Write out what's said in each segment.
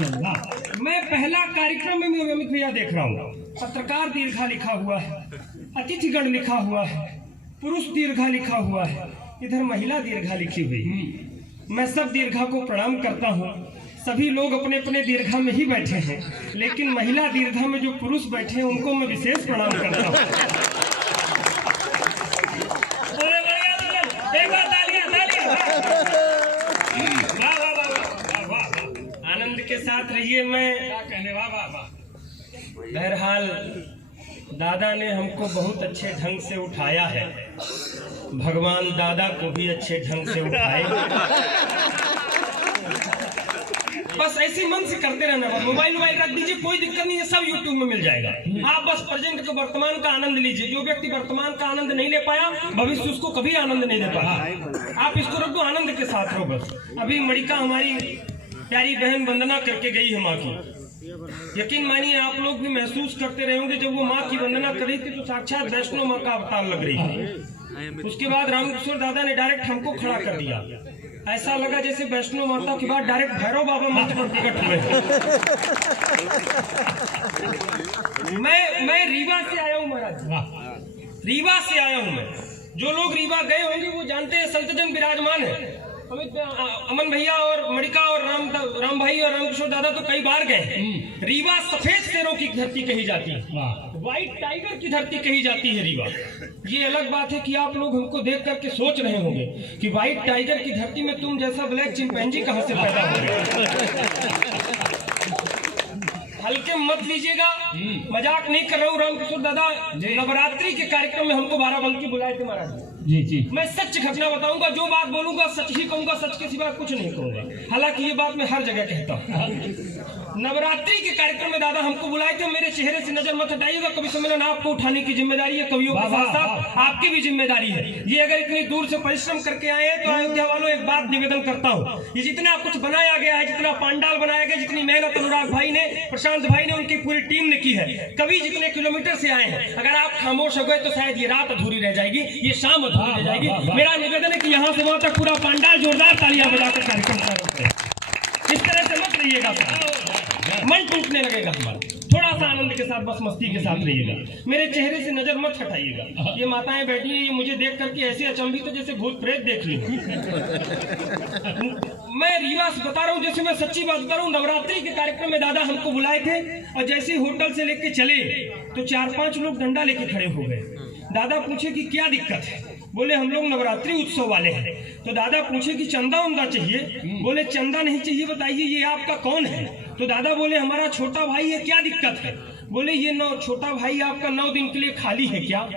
मैं पहला कार्यक्रम में अमित भैया देख रहा हूँ। पत्रकार दीर्घा लिखा हुआ है, अतिथिगण लिखा हुआ है, पुरुष दीर्घा लिखा हुआ है, इधर महिला दीर्घा लिखी हुई। मैं सब दीर्घा को प्रणाम करता हूँ। सभी लोग अपने अपने दीर्घा में ही बैठे हैं, लेकिन महिला दीर्घा में जो पुरुष बैठे हैं उनको मैं विशेष प्रणाम करता हूँ। आनंद के साथ रहिए। मैं कहने बहरहाल दादा ने हमको बहुत अच्छे ढंग से उठाया है, भगवान दादा को भी अच्छे ढंग से उठाए। बस ऐसे मन से करते रहना। मोबाइल रख दीजिए, कोई दिक्कत नहीं है, सब यूट्यूब में मिल जाएगा। आप बस प्रेजेंट को, वर्तमान का आनंद लीजिए। जो व्यक्ति वर्तमान का आनंद नहीं ले पाया, भविष्य उसको कभी आनंद नहीं दे पाया। आप इसको रखो, आनंद के साथ रहो बस। अभी मणिका हमारी प्यारी बहन वंदना करके गई है माँ की। यकीन मानिए आप लोग भी महसूस करते रहे होंगे, जब वो माँ की वंदना कर रही थी तो साक्षात वैष्णो माँ का अवतार लग रही थी। उसके बाद रामकिशोर दादा ने डायरेक्ट हमको खड़ा कर दिया। ऐसा लगा जैसे वैष्णो माता के बाद डायरेक्ट भैरव बाबा मंच पर प्रकट हुए। मैं रीवा से आया हूँ महाराज, रीवा से आया हूँ मैं। जो लोग रीवा गए होंगे वो जानते हैं संतजन विराजमान है। अमन भैया और मणिका और राम भाई और रामकिशोर दादा तो कई बार गए। रीवा सफेद शेरों की धरती कही जाती है, व्हाइट टाइगर की धरती कही जाती है रीवा। ये अलग बात है कि आप लोग हमको देख करके सोच रहे होंगे कि व्हाइट टाइगर की धरती में तुम जैसा ब्लैक चिंपैंजी कहां से पैदा हो गए। हल्के मत लीजिएगा, मजाक नहीं कर रहा हूँ। रामकिशोर दादा नवरात्रि के कार्यक्रम में हमको बाराबंकी बुलाए थे महाराज जी। मैं सच घटना बताऊंगा, जो बात बोलूंगा सच ही कहूंगा, सच के सिवा कुछ नहीं कहूंगा। हालांकि ये बात मैं हर जगह कहता हूँ। नवरात्रि के कार्यक्रम में दादा हमको बुलाए थे। मेरे चेहरे से नजर मत हटाइएगा, कवि सम्मेलन आपको उठाने की जिम्मेदारी है, कवियों के साथ साथ आपकी भी जिम्मेदारी है। ये अगर इतनी दूर से परिश्रम करके आए हैं तो अयोध्या वालों एक बात निवेदन करता हूँ, ये जितना कुछ बनाया गया है, जितना पंडाल बनाया गया, जितनी मेहनत अनुराग भाई ने, प्रशांत भाई ने, उनकी पूरी टीम ने की है। कवि जितने किलोमीटर से आए हैं, अगर आप खामोश हो गए तो शायद ये रात अधूरी रह जाएगी, ये शाम अधूरी रह जाएगी। मेरा निवेदन है कि यहाँ से वहां तक पूरा पंडाल जोरदार तालियां बजाकर कार्यक्रम करें। इस तरह से मत रहिएगा, मन टूटने लगेगा हमारा। थोड़ा सा आनंद के साथ, बस मस्ती के साथ रहिएगा। मेरे चेहरे से नजर मत हटाइएगा। ये माताएं बैठी हैं, ये मुझे देख करके ऐसे अचंभित तो जैसे भूत प्रेत देख ली। मैं रीवा से बता रहा हूँ, जैसे मैं सच्ची बात बता रहा हूँ। नवरात्रि के कार्यक्रम में दादा हमको बुलाए थे और जैसे होटल से लेके चले तो 4-5 लोग डंडा लेके खड़े हो गए। दादा पूछे कि क्या दिक्कत है? बोले हम लोग नवरात्रि उत्सव वाले हैं। तो दादा पूछे कि चंदा उंदा चाहिए? बोले चंदा नहीं चाहिए, बताइए ये आपका कौन है? तो दादा बोले हमारा छोटा भाई है, क्या दिक्कत है? बोले ये छोटा भाई आपका 9 दिन के लिए खाली है क्या?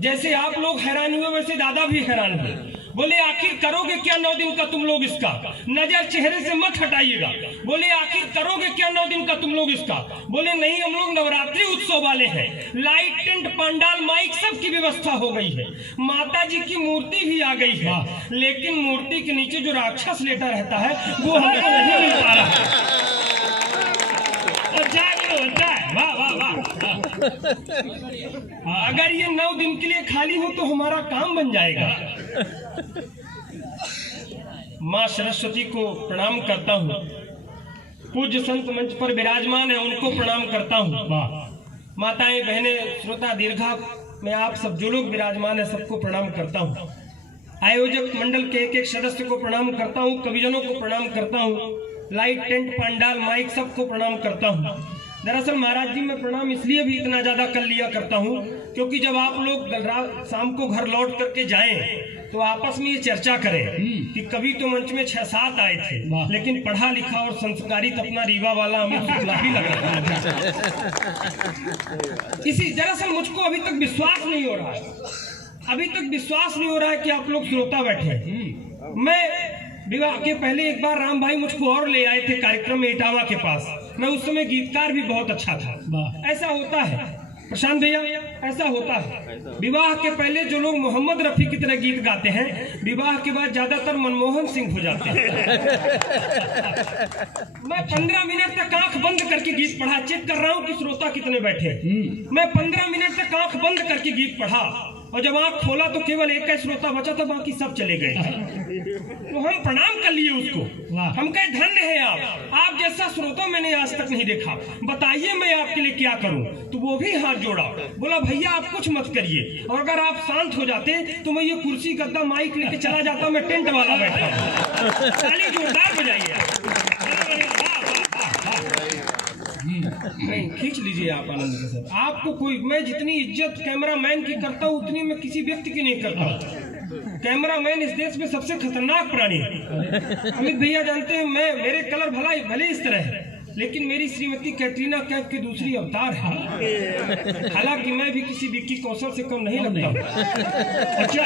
जैसे आप लोग हैरान हुए वैसे दादा भी हैरान हुए। बोले आखिर करोगे क्या 9 दिन का तुम लोग इसका? नजर चेहरे से मत हटाइएगा। बोले आखिर करोगे क्या 9 दिन का तुम लोग इसका? बोले नहीं, हम लोग नवरात्रि उत्सव वाले हैं। लाइट टेंट पंडाल माइक सब की व्यवस्था हो गई है, माता जी की मूर्ति भी आ गई है, लेकिन मूर्ति के नीचे जो राक्षस लेटा रहता है वो हमको नहीं मिल पा रहा। वाह वाह वाह। अगर ये 9 दिन के लिए खाली हो तो हमारा काम बन जाएगा। माँ सरस्वती को प्रणाम करता हूँ। पूज्य संत मंच पर विराजमान है, उनको प्रणाम करता हूँ। माताएं बहनें श्रोता दीर्घा में आप सब जो लोग विराजमान है सबको प्रणाम करता हूँ। आयोजक मंडल के एक सदस्य को प्रणाम करता हूँ, कविजनों को प्रणाम करता हूँ, लाइट टेंट पंडाल माइक सबको प्रणाम करता हूँ। दरअसल महाराज जी मैं प्रणाम इसलिए भी इतना ज्यादा कर लिया करता हूँ क्योंकि जब आप लोग शाम को घर लौट करके जाएं तो आपस में ये चर्चा करें कि कभी तो मंच में 6-7 आए थे, लेकिन पढ़ा लिखा और संस्कारित अपना रीवा वाला हमें शुक्ला भी लग रहा है। इसी दरअसल मुझको अभी तक विश्वास नहीं हो रहा है, अभी तक विश्वास नहीं हो रहा है कि आप लोग श्रोता बैठे हैं। मैं विवाह के पहले एक बार राम भाई मुझको और ले आए थे कार्यक्रम में इटावा के पास। मैं उस समय गीतकार भी बहुत अच्छा था। ऐसा होता है प्रशांत भैया, ऐसा होता है। विवाह के पहले जो लोग मोहम्मद रफी की तरह गीत गाते हैं, विवाह के बाद ज्यादातर मनमोहन सिंह हो जाते हैं। मैं 15 मिनट तक आंख बंद करके गीत पढ़ा, चेक कर रहा हूँ कि श्रोता कितने बैठे। मैं 15 मिनट तक आंख बंद करके गीत पढ़ा और जब आँख खोला तो केवल एक का श्रोता बचा था, बाकी सब चले गए। तो हम प्रणाम कर लिए उसको, हम कहे धन्य है आप जैसा श्रोता मैंने आज तक नहीं देखा, बताइए मैं आपके लिए क्या करूं। तो वो भी हाथ जोड़ा, बोला भैया आप कुछ मत करिए, और अगर आप शांत हो जाते तो मैं ये कुर्सी गद्दा माइक लेके चला जाता, मैं टेंट वाला बैठा। ताली जोरदार बजाइए। नहीं खींच लीजिए आप आनंद के साथ। आपको कोई, मैं जितनी इज्जत कैमरामैन की करता हूँ उतनी मैं किसी व्यक्ति की नहीं करता। कैमरामैन इस देश में सबसे खतरनाक प्राणी है। अमित भैया जानते हैं, मेरे कलर भले इस तरह है, लेकिन मेरी श्रीमती कैटरीना कैफ की दूसरी अवतार है। हालांकि मैं भी किसी विक्की कौशल से कम नहीं लगता। अच्छा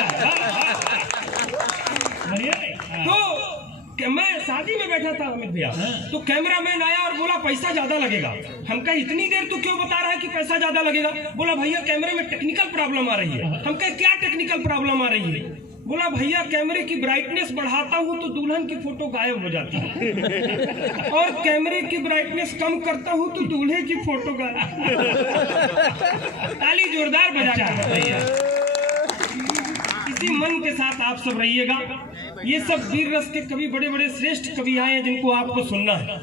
तो मैं शादी में बैठा था अमित भैया, तो कैमरामैन आया और बोला पैसा ज्यादा लगेगा। हम कहे इतनी देर तू क्यों बता रहा है कि पैसा ज्यादा लगेगा? बोला भैया कैमरे में टेक्निकल प्रॉब्लम आ रही है। हम कहे क्या टेक्निकल प्रॉब्लम आ रही है? बोला भैया कैमरे की ब्राइटनेस बढ़ाता हूँ तो दुल्हन की फोटो गायब हो जाती है, और कैमरे की ब्राइटनेस कम करता हूँ तो दूल्हे की फोटो गायब। ताली जोरदार बजा भैया। इसी मन के साथ आप सब रहिएगा। ये सब वीर रस के कवि, बड़े बड़े श्रेष्ठ कवि आए हैं जिनको आपको सुनना है।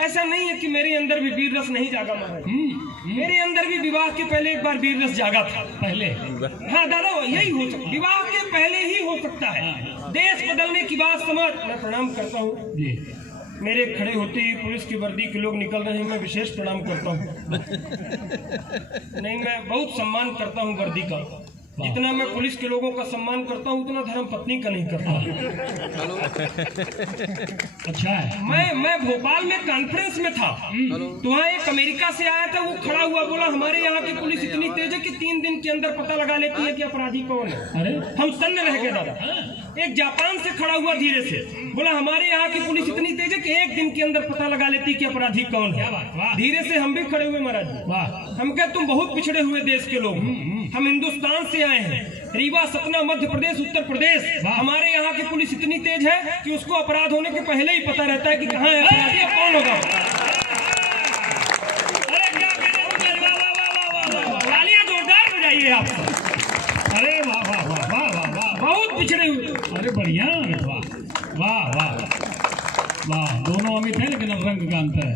ऐसा नहीं है कि मेरे अंदर भी वीर रस नहीं जागा महाराज। मेरे अंदर भी विवाह के पहले एक बार वीर रस जागा था। पहले हाँ दादा, यही हो सकता, विवाह के पहले ही हो सकता है। देश बदलने की बात समझ। मैं प्रणाम करता हूँ, मेरे खड़े होते ही पुलिस की वर्दी के लोग निकल रहे हैं, मैं विशेष प्रणाम करता हूँ। नहीं, मैं बहुत सम्मान करता हूँ वर्दी का। जितना मैं पुलिस के लोगों का सम्मान करता हूँ उतना धर्म पत्नी का नहीं करता। अच्छा है। मैं भोपाल में कॉन्फ्रेंस में था, तो वहाँ एक अमेरिका से आया था, वो खड़ा हुआ बोला हमारे यहाँ की पुलिस इतनी तेज है कि 3 दिन के अंदर पता लगा लेती है कि अपराधी कौन है। अरे हम सन्न रह गए दादा। एक जापान से खड़ा हुआ धीरे से बोला हमारे यहाँ की पुलिस इतनी तेज है कि 1 दिन के अंदर पता लगा लेती है कि अपराधी कौन है। धीरे से हम भी खड़े हुए महाराज। हम कहे तुम बहुत पिछड़े हुए देश के लोग, हम हिंदुस्तान से आए हैं, रीवा, सतना, मध्य प्रदेश, उत्तर प्रदेश। हमारे यहाँ की पुलिस इतनी तेज है कि उसको अपराध होने के पहले ही पता रहता है कि कहाँ है अपराधी, कौन होगा। तालियां जोरदार बजाइए आप। अरे वाह वाह वाह वाह वाह वाह, बहुत पिछड़े हुए। अरे बढ़िया, वाह वाह वाह वाह। दोनों अमित है लेकिन अब रंग का अंतर है।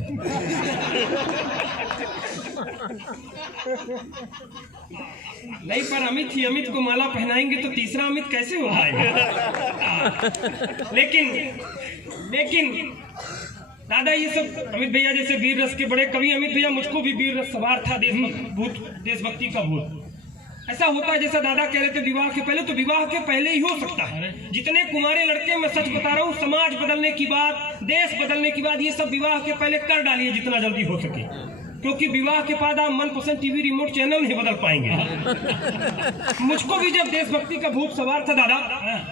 नहीं पर अमित ही अमित को माला पहनाएंगे तो तीसरा अमित कैसे हो पाएगा। लेकिन दादा ये सब अमित भैया जैसे वीर रस के बड़े कवि, अमित भैया मुझको भी वीर रस सवार था, देशभक्ति का भूत। ऐसा होता है जैसा दादा कह रहे थे विवाह के पहले, तो विवाह के पहले ही हो सकता है। जितने कुमारे लड़के, मैं सच बता रहा हूँ, समाज बदलने की बात, देश बदलने की बात, ये सब विवाह के पहले कर डालिए जितना जल्दी हो सके, क्योंकि विवाह के बाद आप मनपसंद टीवी रिमोट चैनल नहीं बदल पाएंगे। मुझको भी जब देशभक्ति का भूत सवार था दादा,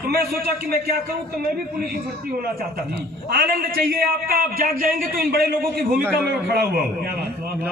तो मैं सोचा कि मैं क्या करूं, तो मैं भी पुलिस में भर्ती होना चाहता था। आनंद चाहिए आपका, आप जाग जाएंगे तो इन बड़े लोगों की भूमिका में मैं खड़ा हुआ हूँ।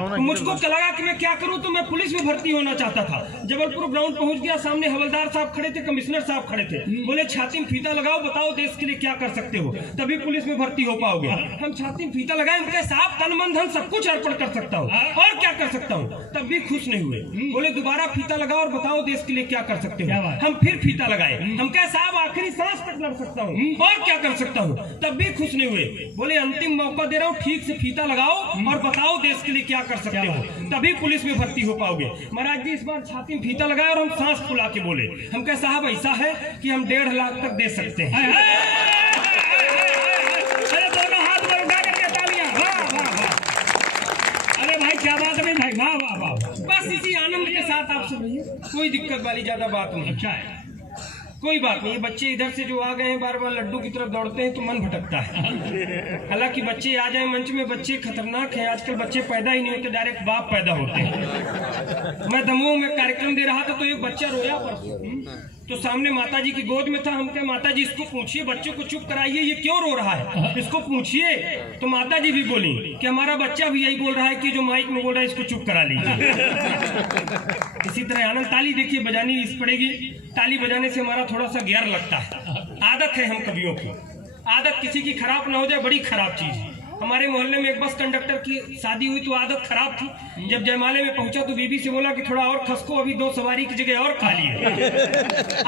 तो मुझको लगा कि मैं क्या करूं, तो मैं पुलिस में भर्ती होना चाहता था। जबलपुर ग्राउंड पहुंच गया, सामने हवलदार साहब खड़े थे, कमिश्नर साहब खड़े थे, बोले छाती में फीता लगाओ, बताओ देश के लिए क्या कर सकते हो, तभी पुलिस में भर्ती हो पाओगे। हम छाती में फीता लगाए, उनके साहब तन मन धन सब कुछ अर्पण कर सकता हूँ और क्या कर सकता हूँ, तब भी खुश नहीं हुए। बोले दोबारा फीता लगाओ और बताओ देश के लिए क्या कर सकते हो। हम फिर फीता लगाए, हम कहे साहब आखिरी सांस तक लड़ सकता हूँ और क्या कर सकता हूँ, तब भी खुश नहीं हुए। बोले अंतिम मौका दे रहा हूँ, ठीक से फीता लगाओ और बताओ देश के लिए क्या कर सकते हो, तभी पुलिस में भर्ती हो पाओगे। महाराज जी इस बार छाती में फीता लगाए और हम सांस फुला के बोले, हम कहे साहब ऐसा है कि हम 1.5 लाख तक दे सकते हैं। दोनों हाथ में उठा करके तालियां, वाह वाह वाह। अरे भाई क्या बात है भाई, वाह वाह वाह। बस इसी आनंद के साथ आप सब रहिए, कोई दिक्कत वाली ज्यादा बात नहीं। अच्छा है, कोई बात नहीं। बच्चे इधर से जो आ गए हैं बार बार लड्डू की तरफ दौड़ते हैं तो मन भटकता है। हालांकि बच्चे आ जाए मंच में, बच्चे खतरनाक हैं आजकल, बच्चे पैदा ही नहीं होते, डायरेक्ट बाप पैदा होते हैं। मैं दमोह में कार्यक्रम दे रहा था तो एक बच्चा रोया परसों, तो सामने माता जी की गोद में था। हम कहे माता जी इसको पूछिए, बच्चे को चुप कराइए, ये क्यों रो रहा है, इसको पूछिए। तो माता जी भी बोली कि हमारा बच्चा भी यही बोल रहा है कि जो माइक में बोल रहा है इसको चुप करा लीजिए। इसी तरह आनंद, ताली देखिए बजानी इस पड़ेगी, ताली बजाने से हमारा थोड़ा सा गियर लगता है, आदत है हम कवियों की, आदत किसी की खराब ना हो जाए, बड़ी खराब चीज है। हमारे मोहल्ले में एक बस कंडक्टर की शादी हुई तो आदत खराब थी। जब जयमाले में पहुंचा तो बीबी से बोला कि थोड़ा और खसको, अभी 2 सवारी की जगह और खाली है।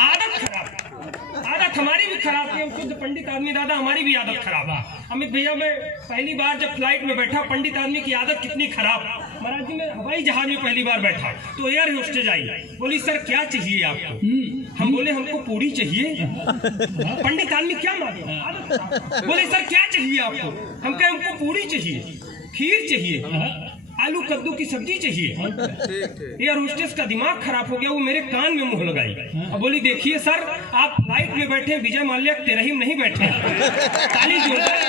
आदत खराब, आदत हमारी भी खराब थी। हम खुद पंडित आदमी दादा, हमारी भी आदत खराब है। अमित भैया, मैं पहली बार जब फ्लाइट में बैठा, पंडित आदमी की आदत कितनी खराब। महाराज जी, मैं हवाई जहाज में पहली बार बैठा तो एयर होस्टेज आई, बोली सर क्या चाहिए आपको? हम बोले हमको पूरी चाहिए। पंडित आदमी क्या मांगे? बोले सर क्या चाहिए आपको? हम कहे हमको पूरी चाहिए, खीर चाहिए, आलू कद्दू की सब्जी चाहिए। एयर होस्टेस का दिमाग खराब हो गया, वो मेरे कान में मुंह लगाई और बोली देखिए सर, आप फ्लाइट में बैठे, विजय माल्या तेरहीम नहीं बैठे। ताली जोरदार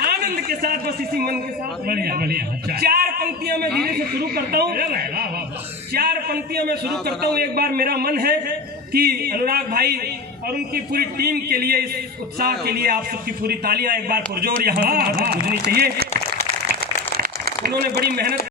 आनंद के साथ, बस इसी मन के साथ। बढ़िया बढ़िया। 4 पंक्तियां मैं धीरे से शुरू करता हूँ। 4 पंक्तियां मैं शुरू करता हूँ। एक बार मेरा मन है कि अनुराग भाई और उनकी पूरी टीम के लिए, इस उत्साह के लिए आप सबकी पूरी तालियां एक बार पुरजोर यहाँ बुझनी चाहिए। उन्होंने बड़ी मेहनत